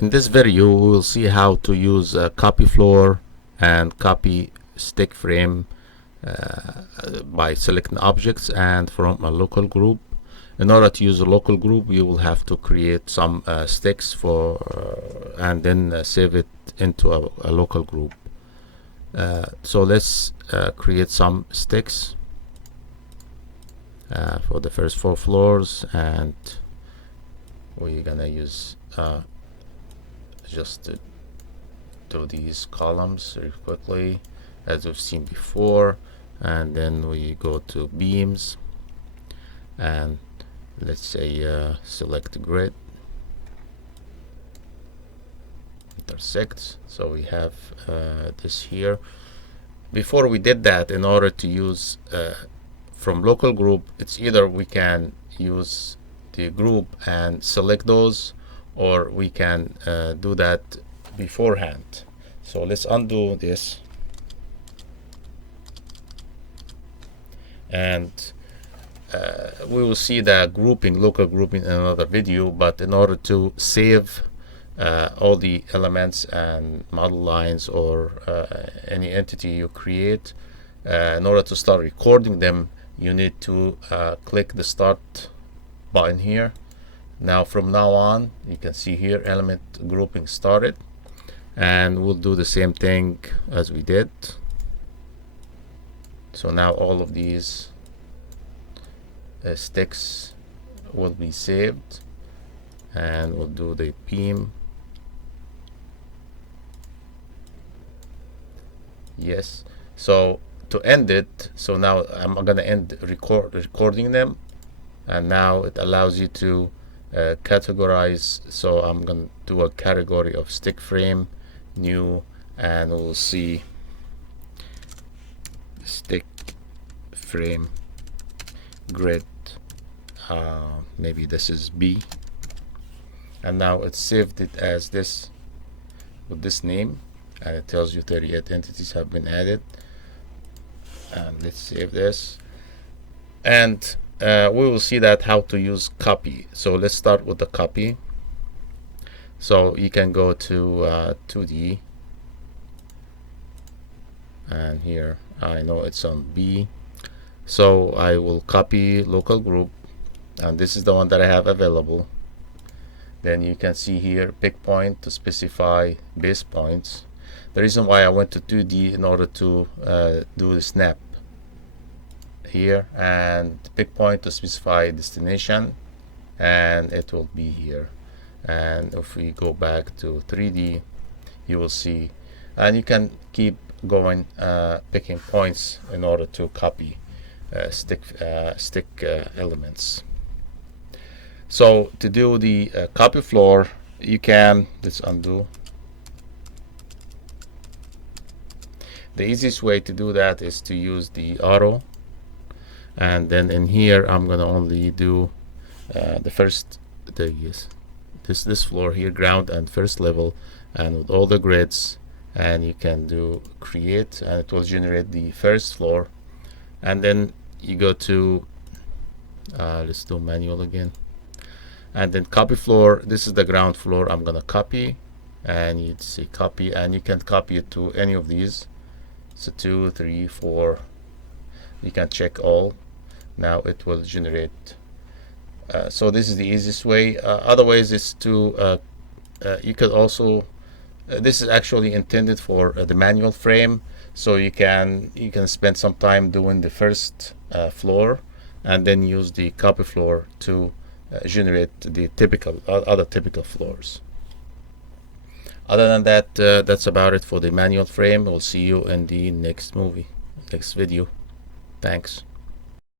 In this video, we will see how to use copy floor and copy stick frame by selecting objects and from a local group. In order to use a local group, you will have to create some sticks for and then save it into a local group. So let's create some sticks for the first 4 floors, and we're gonna use just to do these columns very quickly as we've seen before, and then we go to beams and let's say select grid, intersect. So we have this here. Before we did that, in order to use from local group, it's either we can use the group and select those, or we can do that beforehand. So let's undo this, and we will see the grouping, local grouping, in another video. But in order to save all the elements and model lines or any entity you create, in order to start recording them, you need to click the start button here. Now from now on, you can see here element grouping started, and we'll do the same thing as we did. So now all of these sticks will be saved, and we'll do the beam. Yes. So to end it, so now I'm gonna end recording them, and now it allows you to categorize. So I'm gonna do a category of stick frame, new, and we'll see stick frame grid. Maybe this is B, and now it's saved it as this with this name, and it tells you 38 entities have been added. And let's save this, and we will see that how to use copy. So let's start with the copy. So you can go to 2D, and here I know it's on B, so I will copy local group, and this is the one that I have available. Then you can see here pick point to specify base points. The reason why I went to 2D in order to do the snap here, and pick point to specify destination, and it will be here. And if we go back to 3D, you will see, and you can keep going picking points in order to copy stick elements. So to do the copy floor, you can, let's undo. The easiest way to do that is to use the auto, and then in here I'm gonna only do the first, this floor here, ground and first level, and with all the grids, and you can do create, and it will generate the first floor. And then you go to let's do manual again, and then copy floor. This is the ground floor. I'm gonna copy, and you'd see copy, and you can copy it to any of these. So 2, 3, 4, you can check all. Now it will generate. So this is the easiest way. Other ways is to you could also this is actually intended for the manual frame, so you can spend some time doing the first floor, and then use the copy floor to generate the typical other typical floors. Other than that, that's about it for the manual frame. We'll see you in the next video. Thanks.